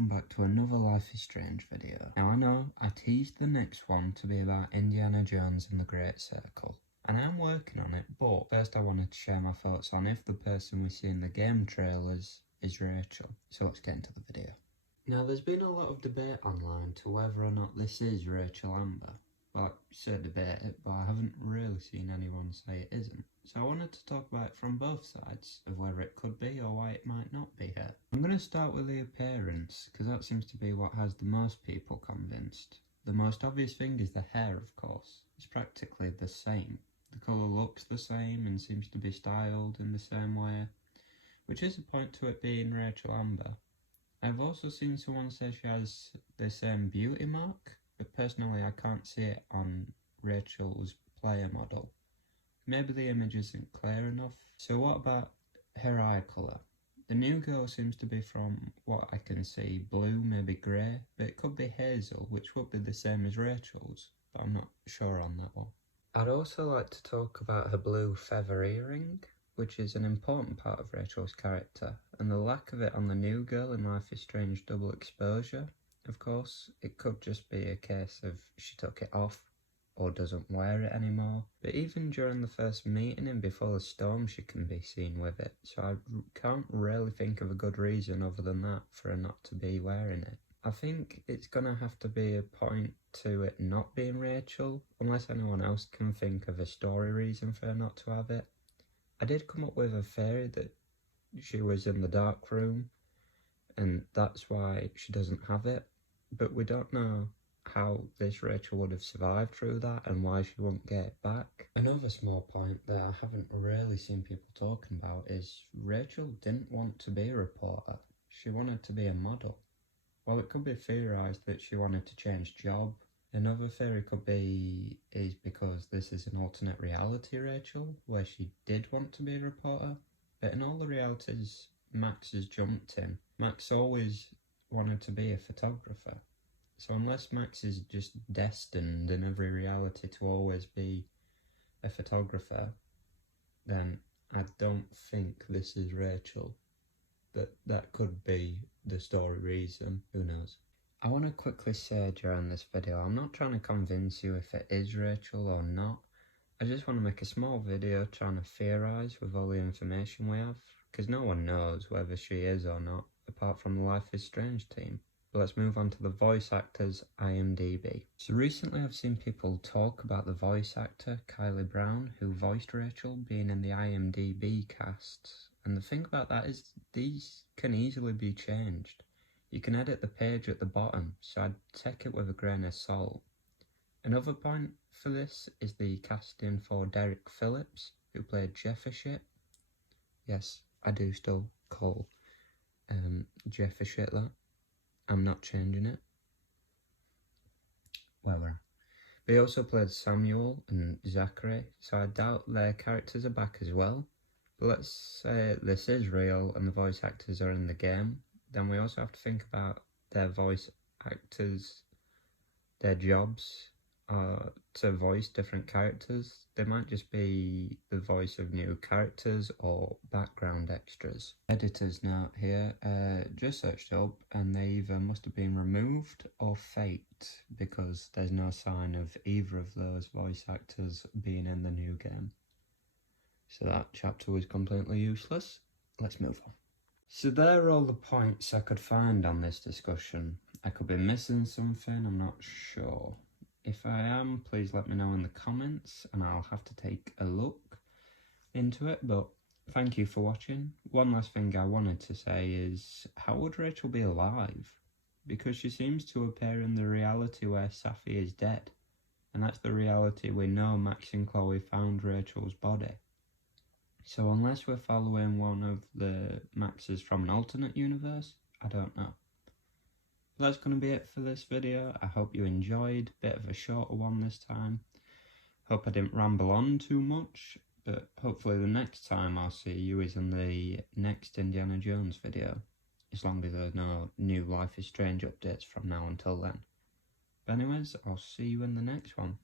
welcome back to another Life is Strange video. Now I know I teased the next one to be about Indiana Jones and the Great Circle, and I am working on it, but first I wanted to share my thoughts on if the person we see in the game trailers is Rachel. So let's get into the video. Now there's been a lot of debate online to whether or not this is Rachel Amber. Well, I say debate it, but I haven't really seen anyone say it isn't. So I wanted to talk about it from both sides, of whether it could be or why it might not be her. I'm going to start with the appearance, because that seems to be what has the most people convinced. The most obvious thing is the hair, of course. It's practically the same. The colour looks the same and seems to be styled in the same way, which is a point to it being Rachel Amber. I've also seen someone say she has the same beauty mark, but personally I can't see it on Rachel's player model. Maybe the image isn't clear enough. So what about her eye colour? The new girl seems to be, from what I can see, blue, maybe grey, but it could be hazel, which would be the same as Rachel's, but I'm not sure on that one. I'd also like to talk about her blue feather earring, which is an important part of Rachel's character, and the lack of it on the new girl in Life is Strange Double Exposure. Of course, it could just be a case of she took it off or doesn't wear it anymore, but even during the first meeting and before the storm she can be seen with it, so I can't really think of a good reason other than that for her not to be wearing it. I think it's gonna have to be a point to it not being Rachel, unless anyone else can think of a story reason for her not to have it. I did come up with a theory that she was in the dark room and that's why she doesn't have it, but we don't know how this Rachel would have survived through that and why she won't get it back. Another small point that I haven't really seen people talking about is Rachel didn't want to be a reporter. She wanted to be a model. While it could be theorised that she wanted to change job, another theory could be is because this is an alternate reality Rachel, where she did want to be a reporter, but in all the realities Max has jumped in, Max always wanted to be a photographer. So unless Max is just destined in every reality to always be a photographer, then I don't think this is Rachel. But that could be the story reason, who knows. I want to quickly say during this video, I'm not trying to convince you if it is Rachel or not. I just want to make a small video trying to theorise with all the information we have, because no one knows whether she is or not, apart from the Life is Strange team. But let's move on to the voice actor's IMDb. So recently I've seen people talk about the voice actor, Kylie Brown, who voiced Rachel, being in the IMDb casts. And the thing about that is these can easily be changed. You can edit the page at the bottom, so I'd take it with a grain of salt. Another point for this is the casting for Derek Phillips, who played Jeffershit. Yes, I do still call Jeffershit that. I'm not changing it. Whatever. They also played Samuel and Zachary, so I doubt their characters are back as well. But let's say this is real and the voice actors are in the game, then we also have to think about their voice actors, their jobs to voice different characters. They might just be the voice of new characters or background extras. Editor's note here, just searched up and they either must have been removed or faked because there's no sign of either of those voice actors being in the new game. So that chapter was completely useless. Let's move on. So there are all the points I could find on this discussion. I could be missing something, I'm not sure. If I am, please let me know in the comments and I'll have to take a look into it, but thank you for watching. One last thing I wanted to say is, how would Rachel be alive? Because she seems to appear in the reality where Safi is dead, and that's the reality we know Max and Chloe found Rachel's body. So unless we're following one of the Maxes from an alternate universe, I don't know. But that's going to be it for this video. I hope you enjoyed. Bit of a shorter one this time. Hope I didn't ramble on too much, but hopefully the next time I'll see you is in the next Indiana Jones video. As long as there's no new Life is Strange updates from now until then. But anyways, I'll see you in the next one.